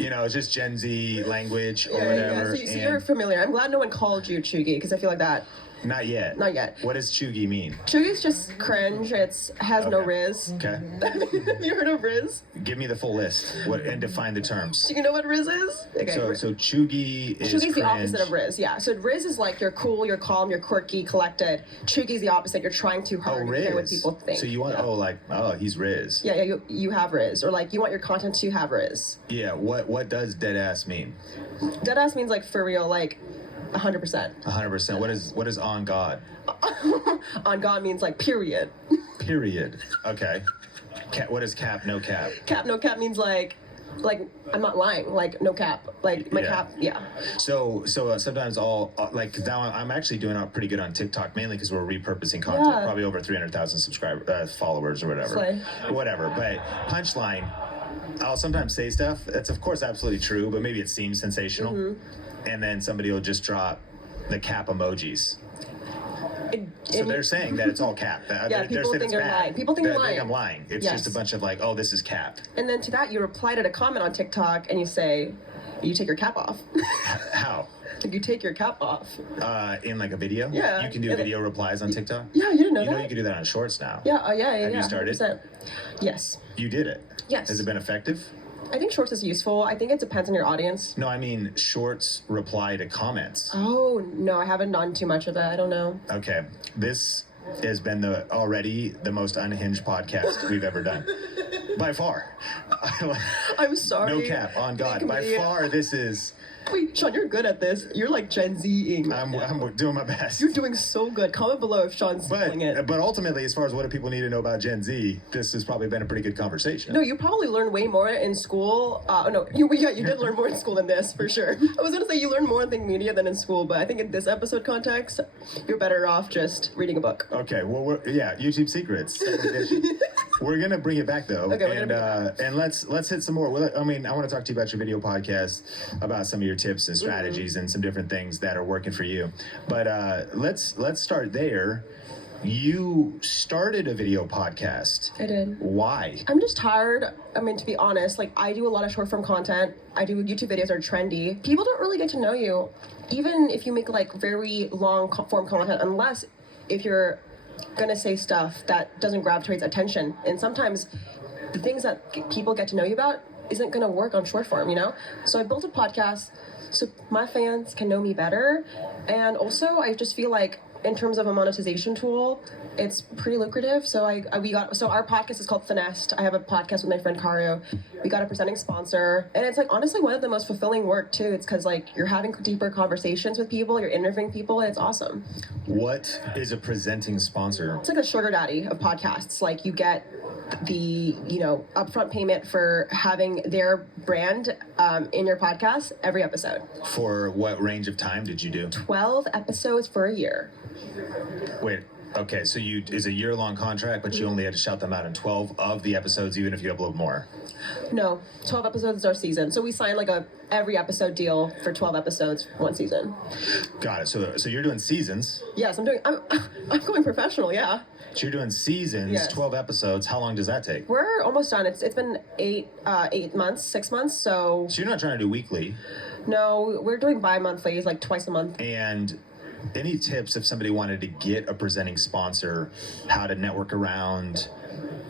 it's just Gen Z language or Yeah. whatever. So you're familiar. I'm glad no one called you Chugi because I feel like that. Not yet. Not yet. What does chuggy mean? Chugi's just cringe. Has no riz. Okay. You heard of riz? Give me the full list. And define the terms. Do you know what riz is? Okay. So chuggy is Chugi's cringe. the opposite of riz, yeah. So riz is like you're cool, you're calm, you're quirky, collected. Chugi's the opposite. You're trying too hard to care what people think. So you want he's riz. Yeah, you have riz, or like you want your content to have riz. Yeah. What does dead ass mean? Dead ass means like for real, like 100%. 100%. What is on God? On God means like period. Period. Okay. What is cap? No cap. Cap no cap means like I'm not lying. Like no cap. Like my cap. Yeah. So sometimes now I'm actually doing pretty good on TikTok, mainly because we're repurposing content. Yeah. Probably over 300,000 followers or whatever. Slay. Whatever. But punchline, I'll sometimes say stuff that's of course absolutely true, but maybe it seems sensational. Mm-hmm. And then somebody will just drop the cap emojis. So they're saying that it's all cap. Yeah, people think you're lying. People think you're lying. They think I'm lying. It's just a bunch of like, oh, this is cap. And then to that, you reply to a comment on TikTok and you say, you take your cap off. How? Like you take your cap off. In like a video? Yeah. You can do video replies on TikTok? Yeah, you didn't know that? You know you can do that on Shorts now. Yeah, yeah. Have you started? 100%. Yes. You did it? Yes. Has it been effective? I think Shorts is useful. I think it depends on your audience. No, I mean Shorts reply to comments. Oh, no, I haven't done too much of that. I don't know. Okay. This has been already the most unhinged podcast we've ever done. By far. I'm sorry. No cap, on God. By far, this is... Wait, Sean, you're good at this. You're like Gen Z-ing. I'm doing my best. You're doing so good. Comment below if Sean's doing it. But ultimately, as far as what do people need to know about Gen Z, this has probably been a pretty good conversation. No, you probably learned way more in school. You did learn more in school than this, for sure. I was going to say you learned more in Think Media than in school, but I think in this episode context, you're better off just reading a book. Okay, well, YouTube Secrets. We're going to bring it back, though. Okay, and let's hit some more. I want to talk to you about your video podcast, about some of your tips and strategies and some different things that are working for you. But let's start there. You started a video podcast. I did. Why? I'm just tired. I mean, to be honest, like I do a lot of short form content. I do YouTube videos are trendy. People don't really get to know you, even if you make like very long form content, unless if you're gonna say stuff that doesn't grab today's attention. And sometimes the things that people get to know you about isn't gonna work on short form, So I built a podcast so my fans can know me better. And also I just feel like in terms of a monetization tool, it's pretty lucrative. So our podcast is called Finessed. I have a podcast with my friend Kario. We got a presenting sponsor, and it's like honestly one of the most fulfilling work too. It's because like you're having deeper conversations with people, you're interviewing people, and it's awesome. What is a presenting sponsor? It's like a sugar daddy of podcasts. Like you get the upfront payment for having their brand in your podcast every episode. For what range of time did you do? 12 episodes for a year. Wait, okay, so it's a year-long contract, but you only had to shout them out in 12 of the episodes, even if you upload more? No, 12 episodes is our season. So we signed like every episode deal for 12 episodes, one season. Got it. So you're doing seasons. Yes, I'm going professional, yeah. So you're doing seasons, yes. 12 episodes. How long does that take? We're almost done. It's been 6 months, so you're not trying to do weekly? No, we're doing bi-monthly, like twice a month. And any tips if somebody wanted to get a presenting sponsor, how to network around,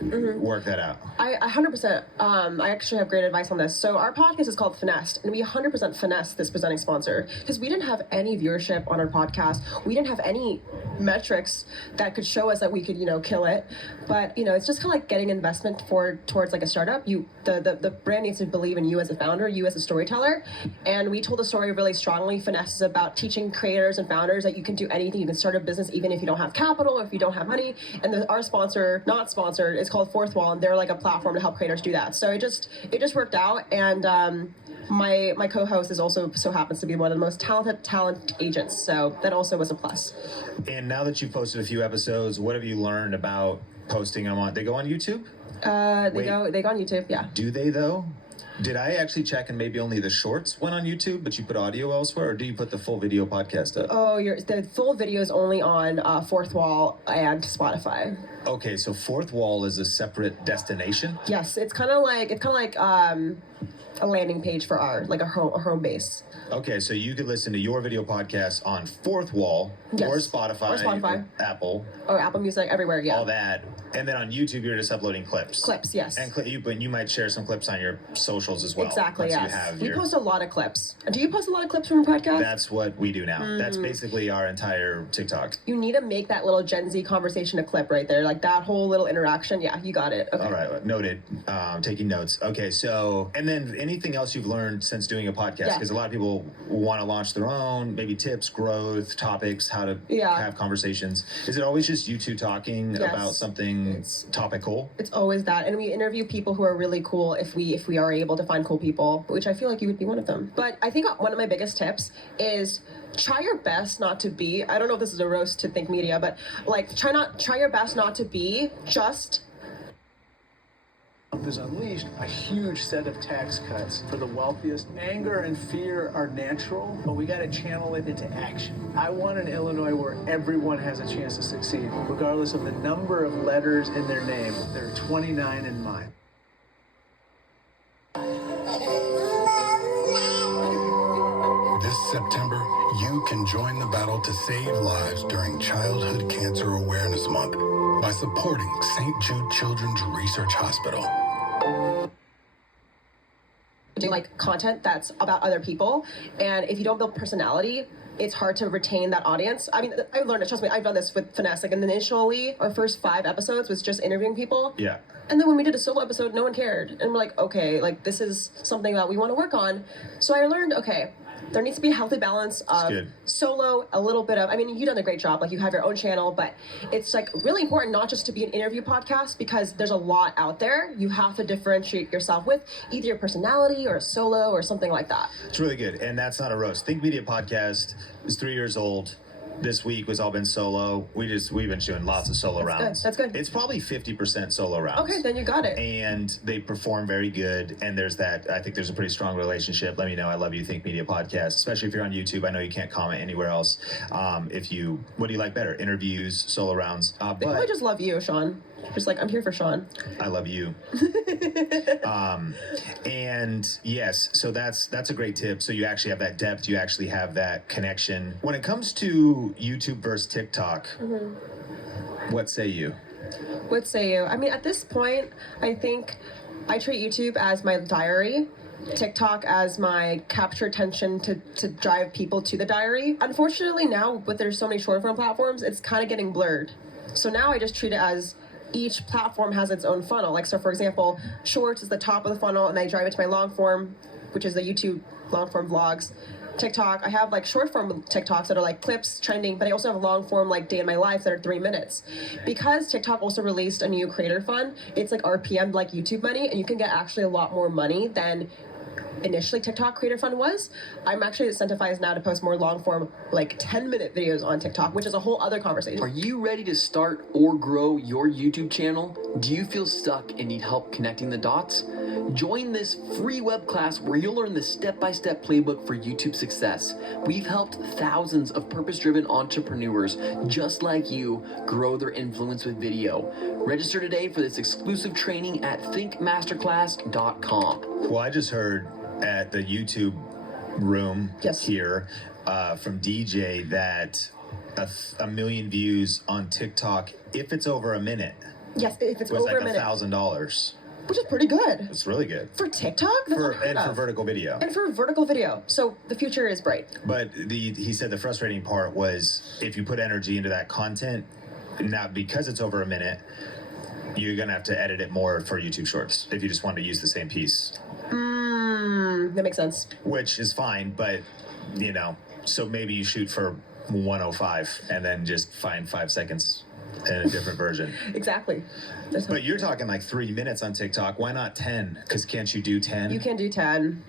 work that out? I 100%. I actually have great advice on this. So our podcast is called Finessed, and we 100% finesse this presenting sponsor because we didn't have any viewership on our podcast. We didn't have any metrics that could show us that we could, kill it. But it's just kind of like getting investment towards like a startup. The brand needs to believe in you as a founder, you as a storyteller. And we told the story really strongly. Finesse is about teaching creators and founders that you can do anything. You can start a business even if you don't have capital or if you don't have money. And our sponsor, not sponsored, is called Fourth Wall, and they're like a platform to help creators do that. So it just worked out. And my co-host is also so happens to be one of the most talented agents. So that also was a plus. And now that you've posted a few episodes, what have you learned about posting them on? They go on YouTube? They go on YouTube, yeah. Do they though? Did I actually check and maybe only the shorts went on YouTube, but you put audio elsewhere, or do you put the full video podcast up? Oh, the full video is only on Fourth Wall and Spotify. Okay, so Fourth Wall is a separate destination. Yes, it's kind of like a landing page for our home base. Okay, so you could listen to your video podcast on Fourth Wall, Yes. or Spotify, or Apple, or Apple Music, everywhere. Yeah, all that, and then on YouTube you're just uploading clips. Clips, yes. And you might share some clips on your socials as well. Exactly. once you Yes. have We your- post a lot of clips. Do you post a lot of clips from your podcast? That's what we do now. That's basically our entire TikTok. You need to make that little Gen Z conversation a clip right there, like that whole little interaction. Yeah, you got it. Okay. All right, noted. Taking notes. Okay, so and then anything else you've learned since doing a podcast? Yeah. Because a lot of people want to launch their own, maybe tips, growth, topics, how to have conversations. Is it always just you two talking Yes. about something topical? It's always that, and we interview people who are really cool if we are able to find cool people, which I feel like you would be one of them. But I think one of my biggest tips is try your best not to be. I don't know if this is a roast to Think Media, but like try your best not to be just. Trump has unleashed a huge set of tax cuts for the wealthiest. Anger and fear are natural, but we got to channel it into action. I want an Illinois where everyone has a chance to succeed, regardless of the number of letters in their name. There are 29 in mine. This September, you can join the battle to save lives during Childhood Cancer Awareness Month by supporting St. Jude Children's Research Hospital. Do like content that's about other people, and if you don't build personality, it's hard to retain that audience. I mean, I learned it. Trust me, I've done this with Finesse. Like, initially, our first 5 episodes was just interviewing people. Yeah. And then when we did a solo episode, no one cared, and we're like, okay, like this is something that we want to work on. So I learned, okay, there needs to be a healthy balance of solo, a little bit of, I mean, you've done a great job, like you have your own channel, but it's like really important not just to be an interview podcast, because there's a lot out there. You have to differentiate yourself with either your personality or a solo or something like that. It's really good, and that's not a roast. Think Media Podcast is 3 years old. This week was all been solo. We've been doing lots of solo rounds. That's good. It's probably 50% solo rounds. Okay, then you got it. And they perform very good. And there's that. I think there's a pretty strong relationship. Let me know. I love you, Think Media Podcast, especially if you're on YouTube. I know you can't comment anywhere else. What do you like better? Interviews, solo rounds. They probably just love you, Sean. Just like, I'm here for Sean. I love you. And yes, so that's a great tip. So you actually have that depth, you actually have that connection. When it comes to YouTube versus TikTok, what say you? What say you? I mean, at this point, I think I treat YouTube as my diary, TikTok as my capture attention to drive people to the diary. Unfortunately, now, with there's so many short form platforms, it's kind of getting blurred. So now I just treat it as each platform has its own funnel. Like, so for example, Shorts is the top of the funnel, and I drive it to my long form, which is the YouTube long form vlogs. TikTok, I have like short form TikToks that are like clips trending, but I also have long form like day in my life that are 3 minutes. Because TikTok also released a new creator fund, it's like RPM like YouTube money, and you can get actually a lot more money than initially TikTok creator fund was. I'm actually incentivized now to post more long form, like 10-minute videos on TikTok, which is a whole other conversation. Are you ready to start or grow your YouTube channel? Do you feel stuck and need help connecting the dots? Join this free web class where you'll learn the step-by-step playbook for YouTube success. We've helped thousands of purpose-driven entrepreneurs just like you grow their influence with video. Register today for this exclusive training at thinkmasterclass.com. Well, I just heard at the YouTube room here from DJ that a million views on TikTok, if it's over a minute, yes, if it's was over like a minute, $1,000. which is pretty good It's really good for TikTok. That's unheard for of. vertical video. And for vertical video, so the future is bright. But he said the frustrating part was if you put energy into that content, now because it's over a minute, you're gonna have to edit it more for YouTube Shorts if you just want to use the same piece. That makes sense. Which is fine, but so maybe you shoot for 105 and then just find 5 seconds in a different version. Exactly. That's But you're talking like 3 minutes on TikTok. Why not 10? Because can't you do 10? You can do 10.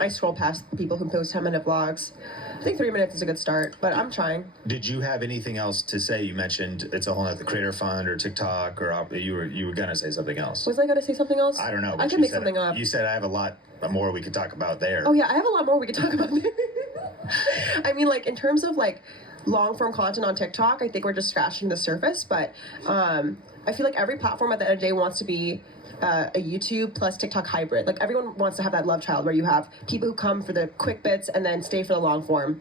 I scroll past people who post 10-minute vlogs. I think 3 minutes is a good start, but I'm trying. Did you have anything else to say? You mentioned it's a whole other creator fund or TikTok, or you were gonna say something else. Was I going to say something else? I don't know. I but can you make said something it. up. You said I have a lot more we could talk about there. Oh yeah, I have a lot more we could talk about. I mean, like in terms of like long form content on TikTok, I think we're just scratching the surface. But I feel like every platform at the end of the day wants to be a YouTube plus TikTok hybrid. Like everyone wants to have that love child where you have people who come for the quick bits and then stay for the long form.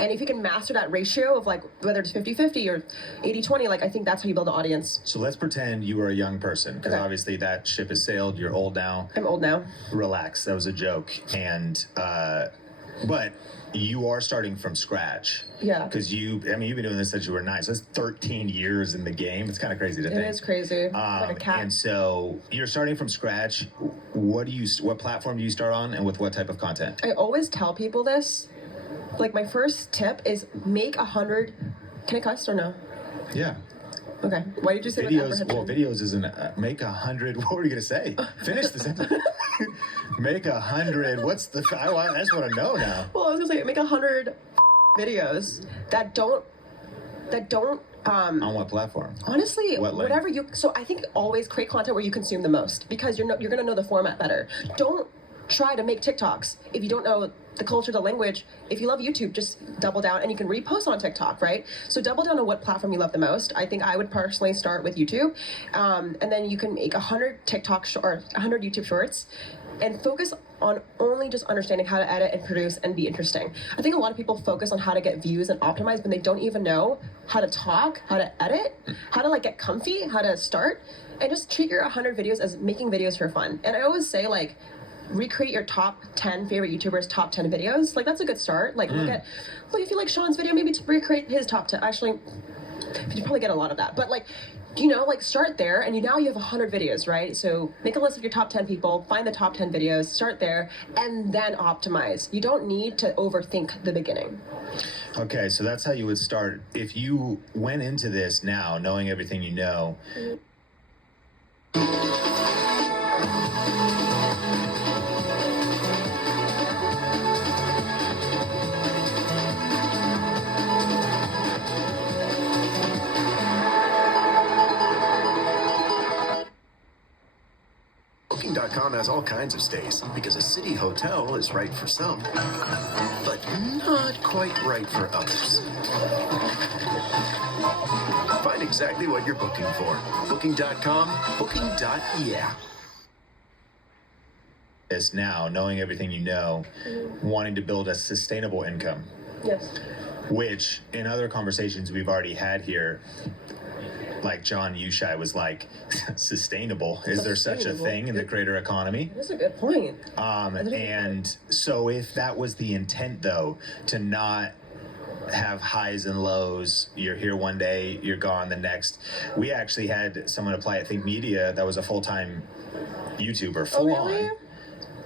And if you can master that ratio of like whether it's 50-50 or 80-20, like I think that's how you build an audience. So let's pretend you were a young person, because Okay. obviously that ship has sailed. You're old now. I'm old now. Relax. That was a joke. And but you are starting from scratch. Yeah. Because you've been doing this since you were 9. So that's 13 years in the game. It's kind of crazy to think. It is crazy. Like a cat. And so you're starting from scratch. What platform do you start on, and with what type of content? I always tell people this. Like my first tip is make 100. Can I cuss or no? Yeah. Okay. Why did you say Videos. that? Well, videos isn't make 100. What were you gonna say? Finish the sentence. Make 100. What's the? I just want to know now. Well, I was gonna say make 100 videos that don't. On what platform? Honestly, What length? whatever you. So I think always create content where you consume the most, because you're gonna know the format better. Don't try to make TikToks if you don't know the culture, the language. If you love YouTube, just double down, and you can repost on TikTok, right? So double down on what platform you love the most. I think I would personally start with YouTube, and then you can make 100 or 100 YouTube shorts, and focus on only just understanding how to edit and produce and be interesting. I think a lot of people focus on how to get views and optimize, but they don't even know how to talk, how to edit, how to like get comfy, how to start, and just treat your 100 videos as making videos for fun. And I always say like, recreate your top 10 favorite YouTubers' top 10 videos. Like that's a good start. Like look if you like Sean's video, maybe to recreate his top 10. Actually, you probably get a lot of that. But like, like start there, and now you have 100 videos, right? So make a list of your top 10 people, find the top 10 videos, start there, and then optimize. You don't need to overthink the beginning. Okay, so that's how you would start. If you went into this now knowing everything you know. Booking.com has all kinds of stays because a city hotel is right for some, but not quite right for others. Find exactly what you're booking for. Booking.com, booking.yeah. This now, knowing everything you know, wanting to build a sustainable income, Yes. which in other conversations we've already had here, like John Ushai was like, sustainable. Is there such a Sustainable. thing in the creator economy? That's a good point. And so if that was the intent, though, to not have highs and lows, you're here one day, you're gone the next. We actually had someone apply at Think Media that was a full-time YouTuber, full really? on,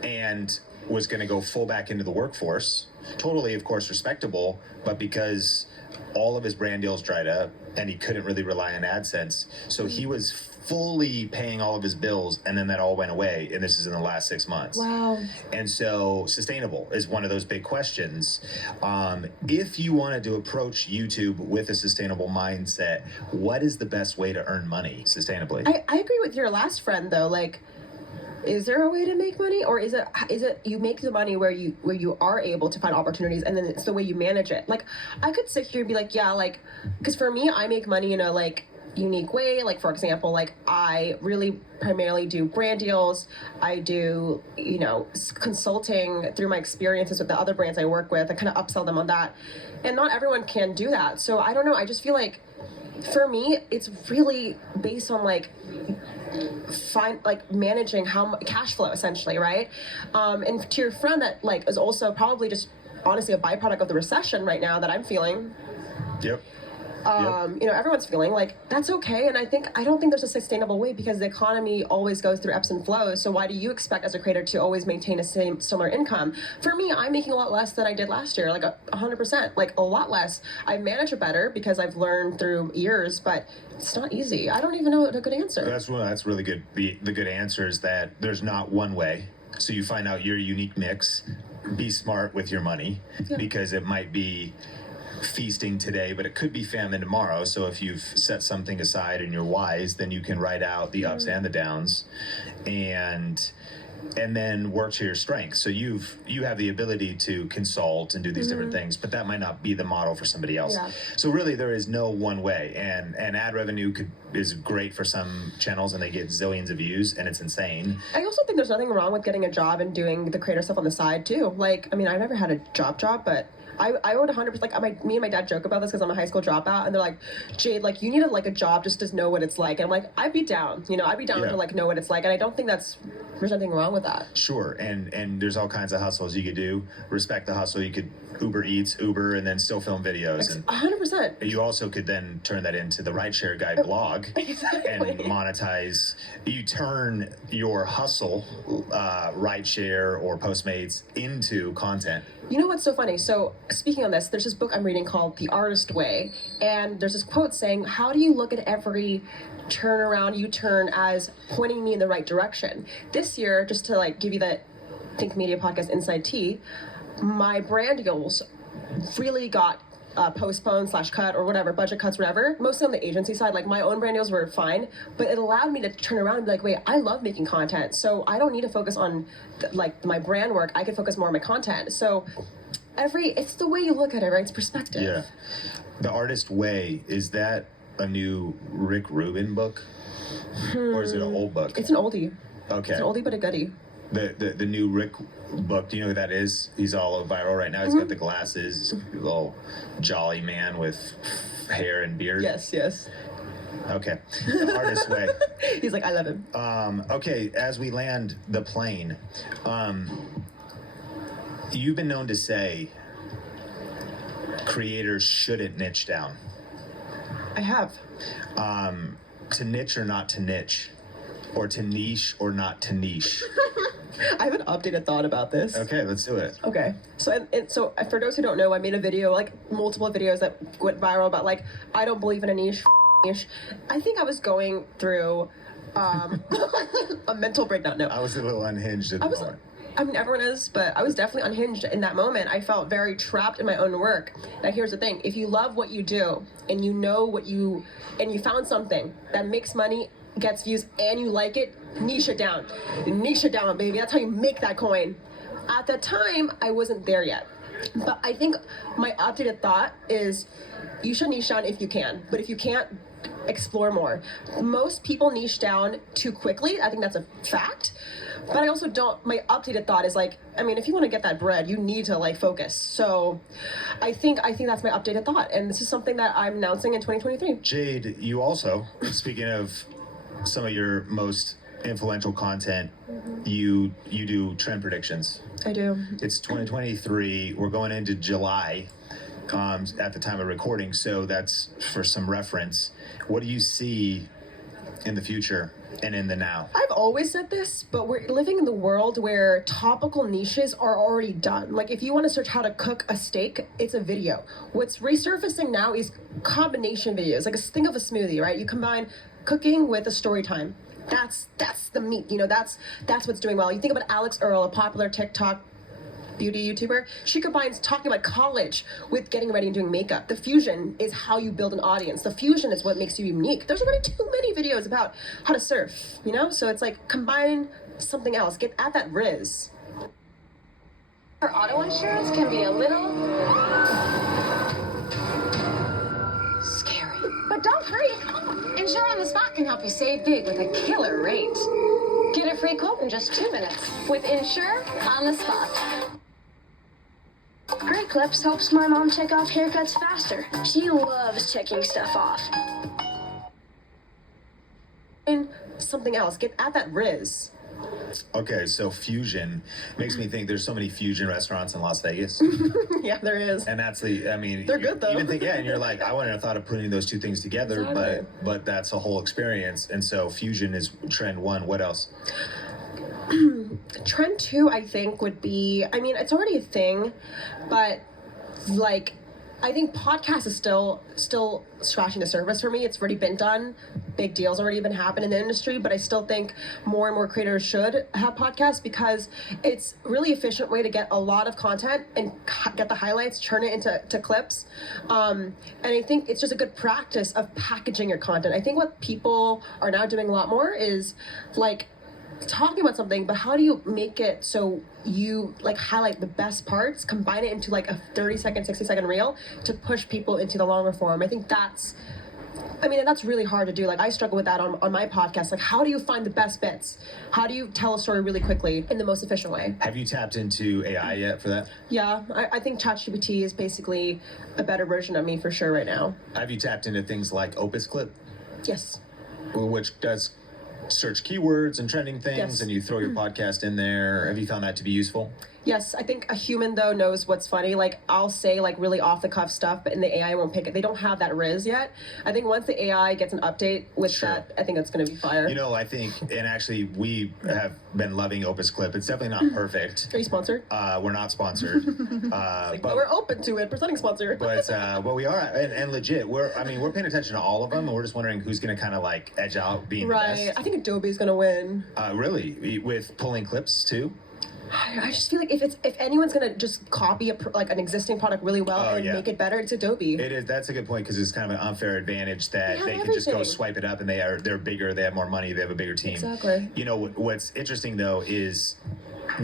and was going to go full back into the workforce. Totally, of course, respectable, but because all of his brand deals dried up and he couldn't really rely on AdSense, so he was fully paying all of his bills, and then that all went away, and this is in the last 6 months. Wow. And so sustainable is one of those big questions. If you wanted to approach YouTube with a sustainable mindset, what is the best way to earn money sustainably? I agree with your last friend though. Like, is there a way to make money, or is it you make the money where you are able to find opportunities, and then it's the way you manage it? Like, I could sit here and be like, yeah, like, because for me, I make money in a like unique way. Like, for example, like I really primarily do brand deals. I do, consulting through my experiences with the other brands I work with. I kind of upsell them on that, and not everyone can do that. So I don't know. I just feel like for me, it's really based on like managing cash flow essentially, right? And to your friend that like is also probably just honestly a byproduct of the recession right now that I'm feeling. Yep. You know, everyone's feeling like that's okay. And I don't think there's a sustainable way because the economy always goes through ebbs and flows. So why do you expect as a creator to always maintain a similar income? For me, I'm making a lot less than I did last year, like 100%, like a lot less. I manage it better because I've learned through years, but it's not easy. I don't even know a good answer. That's really good. The good answer is that there's not one way. So you find out your unique mix. Be smart with your money because it might be feasting today, but it could be famine tomorrow. So if you've set something aside and you're wise, then you can write out the ups and the downs, and then work to your strengths. So you have the ability to consult and do these different things, but that might not be the model for somebody else. Yeah. So really, there is no one way, and ad revenue is great for some channels, and they get zillions of views, and it's insane. I also think there's nothing wrong with getting a job and doing the creator stuff on the side too. Like, I mean, I never had a job, but I would 100%, like, me and my dad joke about this because I'm a high school dropout, and they're like, Jade, like, you need a job just to know what it's like. And I'm like, I'd be down, to like know what it's like. And I don't think there's nothing wrong with that. Sure, and there's all kinds of hustles you could do. Respect the hustle. You could Uber Eats, and then still film videos. And 100%. you also could then turn that into the Rideshare Guy blog and monetize. You turn your hustle, rideshare or Postmates, into content. You know what's so funny? So speaking on this, there's this book I'm reading called The Artist Way, and there's this quote saying, how do you look at every turnaround you turn as pointing me in the right direction? This year, just to like give you that Think Media Podcast Inside Tea, my brand deals really got postponed / cut or whatever, budget cuts, whatever, mostly on the agency side. Like, my own brand deals were fine, but it allowed me to turn around and be like, wait, I love making content, so I don't need to focus on my brand work. I can focus more on my content. So it's the way you look at it, right? It's perspective. Yeah. The Artist Way, is that a new Rick Rubin book? Or is it an old book? It's an oldie. Okay. It's an oldie but a goodie. The new Rick book, do you know who that is? He's all viral right now. He's got the glasses, a little jolly man with hair and beard. Yes. Okay. The Artist Way. He's like, I love him. Okay, as we land the plane, you've been known to say creators shouldn't niche down. I have. To niche or not to niche, or to niche or not to niche. I have an updated thought about this. Okay, let's do it. Okay, so so for those who don't know, I made a video, like multiple videos that went viral about like, I don't believe in a niche. I think I was going through a mental breakdown. No, I was a little unhinged at the moment. I mean, everyone is, but I was definitely unhinged in that moment. I felt very trapped in my own work. Now, here's the thing. If you love what you do, and you know and you found something that makes money, gets views, and you like it, niche it down. Niche it down, baby. That's how you make that coin. At that time, I wasn't there yet. But I think my updated thought is you should niche down if you can. But if you can't, explore more. Most people niche down too quickly. I think that's a fact. But I also don't, my updated thought is like, I mean, if you want to get that bread, you need to like focus. So I think that's my updated thought. And this is something that I'm announcing in 2023. Jade, you also, speaking of some of your most influential content, you do trend predictions. I do. It's 2023. We're going into July at the time of recording. So that's for some reference. What do you see in the future and in the now? I've always said this, but we're living in the world where topical niches are already done. Like, if you want to search how to cook a steak, it's a video. What's resurfacing now is combination videos. Like, think of a smoothie, right? You combine cooking with a story time. That's the meat. That's what's doing well. You think about Alex Earl, a popular TikTok beauty YouTuber. She combines talking about college with getting ready and doing makeup. The fusion is how you build an audience. The fusion is what makes you unique. There's already too many videos about how to surf, So it's like, combine something else. Get at that Riz. For auto insurance can be a little scary. But don't freak. Insure on the Spot can help you save big with a killer rate. Get a free quote in just 2 minutes with Insure on the Spot. Great Clips helps my mom check off haircuts faster. She loves checking stuff off. And something else. Get at that Riz. Okay, so fusion makes me think there's so many fusion restaurants in Las Vegas. Yeah, there is. And that's I mean, They're you good, though. Even think, yeah, and you're like, I wouldn't have thought of putting those two things together, Exactly. but that's a whole experience. And so fusion is trend one. What else? Trend 2, I think, would be, I mean, it's already a thing, but like, I think podcast is still scratching the surface for me. It's already been done. Big deals already been happening in the industry, but I still think more and more creators should have podcasts because it's a really efficient way to get a lot of content and get the highlights, turn it into clips. And I think it's just a good practice of packaging your content. I think what people are now doing a lot more is like talking about something, but how do you make it so you like highlight the best parts, combine it into like a 30-second, 60-second reel to push people into the longer form? I think that's really hard to do. Like I struggle with that on my podcast. Like how do you find the best bits? How do you tell a story really quickly in the most efficient way? Have you tapped into AI yet for that? Yeah, I think ChatGPT is basically a better version of me for sure right now. Have you tapped into things like Opus Clip, Yes. which does search keywords and trending things, Yes. and you throw your podcast in there? Have you found that to be useful? Yes, I think a human though knows what's funny. Like I'll say like really off the cuff stuff, but in the AI won't pick it. They don't have that riz yet. I think once the AI gets an update with Sure. that, I think it's going to be fire. You know, I think, and actually, we have been loving Opus Clip. It's definitely not perfect. Are you sponsored? We're not sponsored, But but we're open to it. Presenting sponsor. but we are, and legit. We're paying attention to all of them, and we're just wondering who's going to kind of like edge out being Right. the best. I think Adobe's going to win. Really, with pulling clips too. I just feel like if anyone's going to just copy like an existing product really well Oh, and yeah. make it better, it's Adobe. It is. That's a good point because it's kind of an unfair advantage that They they have can just go everything. swipe it up, and they're bigger. They have more money. They have a bigger team. Exactly. You know what's interesting though is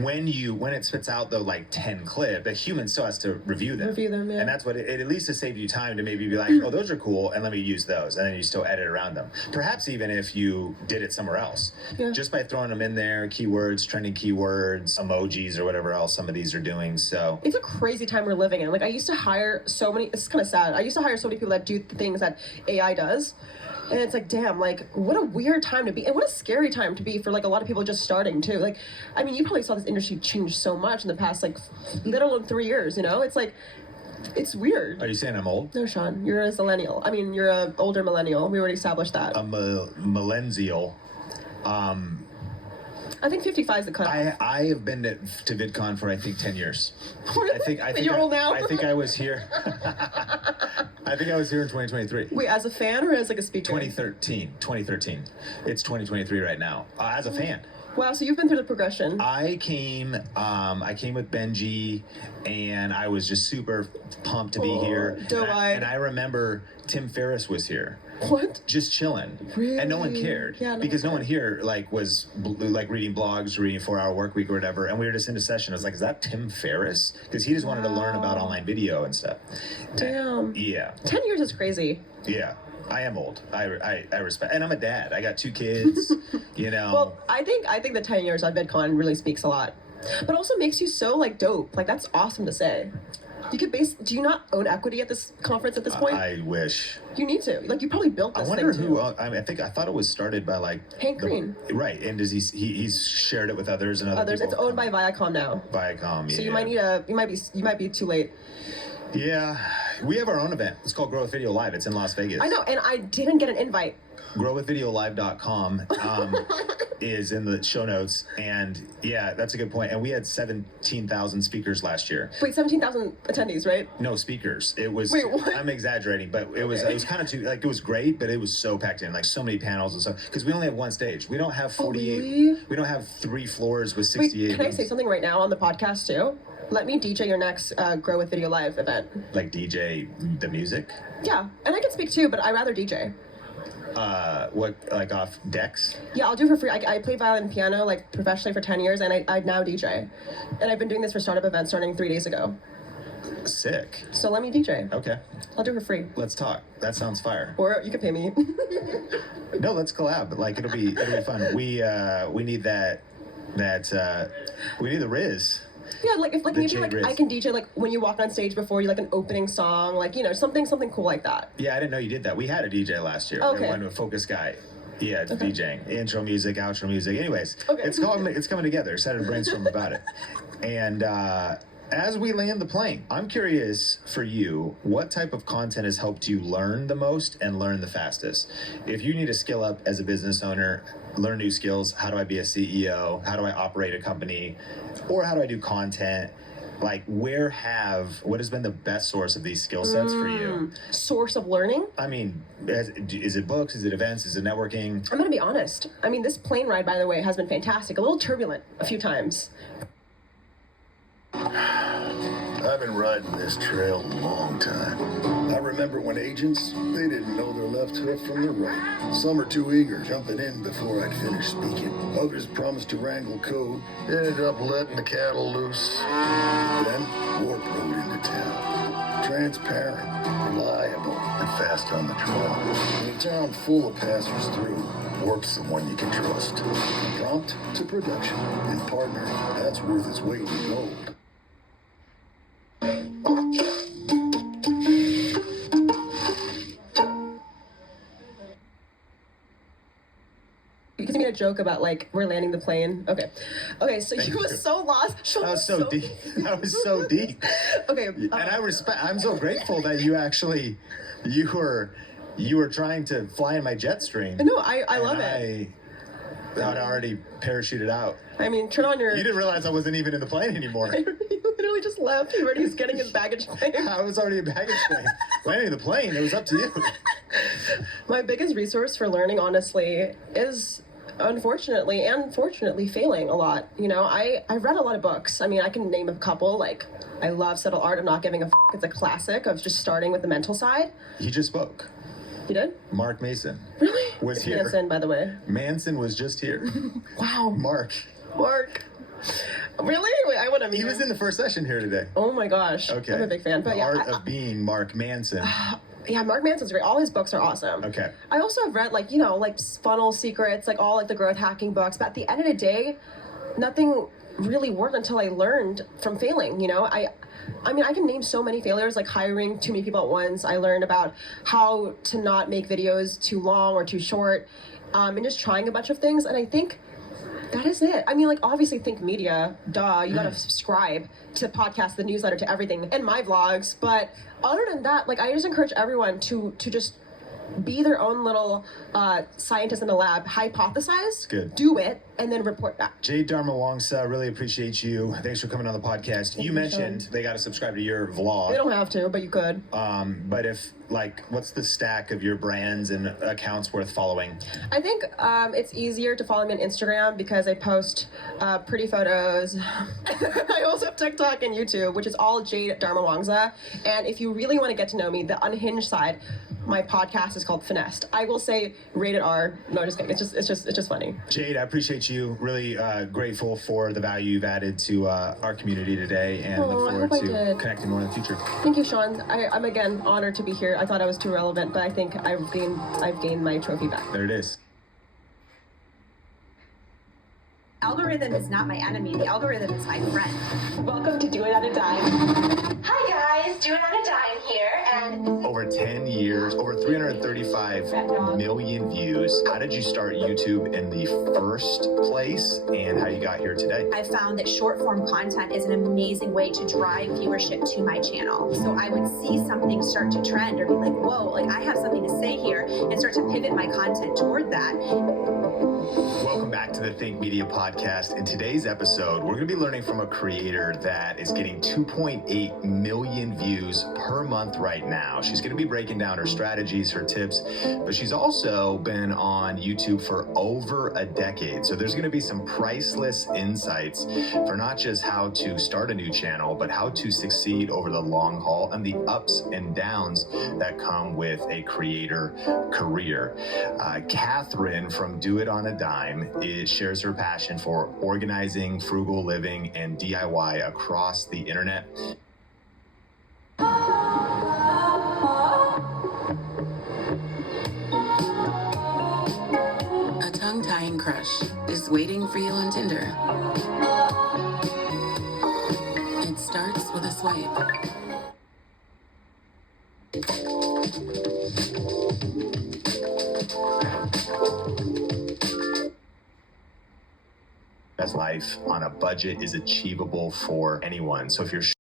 when it spits out though like 10 clip, a human still has to review them. Review them, yeah. And that's what it at least has saved you time to maybe be like, oh, those are cool, and let me use those, and then you still edit around them. Perhaps even if you did it somewhere else, Yeah. just by throwing them in there, keywords, trending keywords, emojis, or whatever else some of these are doing. So It's a crazy time we're living in. Like I used to hire so many. It's kind of sad. I used to hire so many people that do the things that AI does, and it's like, damn, like what a weird time to be, and what a scary time to be for like a lot of people just starting too. Like, I mean, you probably saw this industry change so much in the past like little than 3 years. You know, it's like, it's weird. are you saying I'm old? No, Sean, you're a millennial. I mean, you're a older millennial. We already established that. I'm a millennial. I think 55 is the cutoff. I have been to VidCon for I think 10 years. Really? I think You're old now? I think I was here. I think I was here in 2023. Wait, as a fan or as like a speaker? 2013. It's 2023 right now. As a fan. Wow, so you've been through the progression. I came with Benji, and I was just super pumped to be here. doe-eyed. And I remember Tim Ferriss was here. What? Just chilling, and no one Really? cared Yeah, no because one no one here like was like reading blogs, reading 4 Hour Work Week or whatever, and we were just in a session. I was like, "Is that Tim Ferriss?" Because he just wanted to learn about online video and stuff. Damn. Yeah, 10 years is crazy. yeah. I am old. I respect, and I'm a dad. I got 2 kids. You know. Well, I think the 10 years on VidCon really speaks a lot, but also makes you so like dope. Like that's awesome to say. You could do you not own equity at this conference at this point? I wish. You need to. Like you probably built I this wonder thing who. too. I thought it was started by like Hank Green. Right, and does he's shared it with others and other Others. people. It's owned by Viacom now. Viacom. So yeah. you might be too late. Yeah, we have our own event. It's called Grow with Video Live. It's in Las Vegas. I know, and I didn't get an invite. growwithvideolive.com is in the show notes, and yeah, that's a good point. And we had 17,000 speakers last year. Wait, 17,000 attendees, right? No speakers. It was. Wait, what? I'm exaggerating, but it was. Okay. It was kind of too. Like it was great, but it was so packed in. Like so many panels and stuff. Because we only have one stage. We don't have 48. really? We don't have 3 floors with Wait, 68. can I rooms. say something right now on the podcast too? Let me DJ your next Grow with Video Live event. Like DJ the music. Yeah, and I can speak too, but I rather DJ. What like off decks? Yeah, I'll do it for free. I play violin and piano like professionally for 10 years, and I now DJ. And I've been doing this for startup events starting 3 days ago. Sick. So let me DJ. Okay, I'll do it for free. let's talk. That sounds fire. Or you can pay me. No, let's collab. Like it'll be fun. We need that we need the Riz. Yeah, like if like The maybe J like Riz. I can DJ like when you walk on stage before you like an opening song, like you know something cool like that. Yeah, I didn't know you did that. We had a DJ last year. Okay. One Focus Guy. Yeah, it's DJing. Intro music, outro music. Anyways, Okay. it's coming together. Excited to brainstorm about it. And as we land the plane, I'm curious for you, what type of content has helped you learn the most and learn the fastest? If you need to skill up as a business owner, learn new skills, how do I be a CEO? How do I operate a company? Or how do I do content? Like, what has been the best source of these skill sets for you? Source of learning? I mean, is it books? Is it events? Is it networking? I'm gonna be honest. I mean, this plane ride, by the way, has been fantastic. A little turbulent a few times. I've been riding this trail a long time. I remember when agents, they didn't know their left hoof from their right. Some are too eager, jumping in before I'd finish speaking. Others promised to wrangle code, ended up letting the cattle loose. Then, Warp rode into town. Transparent, reliable, and fast on the draw. In a town full of passers-through, Warp's the one you can trust. Prompt to production. And partner, that's worth its weight in gold. You made a joke about like we're landing the plane. Okay. So you were so lost. That was so deep. That was so deep. Okay. And I'm so grateful that you were trying to fly in my jet stream. No, I love it. I'd already parachuted out. I mean, turn on your. You didn't realize I wasn't even in the plane anymore. You literally just left. He already was getting his baggage claim. I was already in baggage claim. Landing the plane, it was up to you. My biggest resource for learning, honestly, is unfortunately and fortunately failing a lot. You know, I've read a lot of books. I mean, I can name a couple. Like, I love Subtle Art of Not Giving a F***. It's a classic of just starting with the mental side. He just spoke. You did? Mark Mason. Really? Was It's here. Manson, by the way. Manson was just here. Wow. Mark. Really? Wait, I want to meet He was in the first session here today. Oh my gosh. Okay. I'm a big fan. But The yeah, Art of Being Mark Manson. yeah, Mark Manson's great. All his books are awesome. Okay. I also have read like funnel secrets, like all like the growth hacking books. But at the end of the day, nothing really worked until I learned from failing. You know, I mean, I can name so many failures, like hiring too many people at once. I learned about how to not make videos too long or too short, and just trying a bunch of things. And I think that is it. I mean, like, obviously Think Media, duh, you gotta subscribe to the podcast, the newsletter, to everything, and my vlogs. But other than that, like, I just encourage everyone to just be their own little scientist in the lab, hypothesize, Good. do it, and then report back. Jade Dharma Wongsa, really appreciate you. Thanks for coming on the podcast. You you, mentioned Sean. they got to subscribe to your vlog. They don't have to, but you could. But if, like, what's the stack of your brands and accounts worth following? I think it's easier to follow me on Instagram because I post pretty photos. I also have TikTok and YouTube, which is all Jade Dharma Wongsa. And if you really want to get to know me, the unhinged side, my podcast is called Finessed. I will say rated R. No, just kidding. It's just funny. Jade, I appreciate you. Really grateful for the value you've added to our community today, and Oh, look I forward hope I to did. connecting more in the future. Thank you, Sean. I'm again honored to be here. I thought I was too relevant, but I think I've gained my trophy back. There it is. Algorithm is not my enemy. The algorithm is my friend. Welcome to Do It at a Dime. Hi guys, doing on a dime here, and Over 10 years, over 335 million views. How did you start YouTube in the first place, and how you got here today? I found that short form content is an amazing way to drive viewership to my channel. So I would see something start to trend or be like, whoa, like I have something to say here, and start to pivot my content toward that. Welcome back to the Think Media Podcast. In today's episode, we're going to be learning from a creator that is getting 2.8 million views per month right now. She's going to be breaking down her strategies, her tips, but she's also been on YouTube for over a decade. So there's going to be some priceless insights for not just how to start a new channel, but how to succeed over the long haul and the ups and downs that come with a creator career. Catherine from Do It on a Dime shares her passion for organizing, frugal living, and DIY across the internet. A tongue-tying crush is waiting for you on Tinder. It starts with a swipe. Best life on a budget is achievable for anyone. So if you're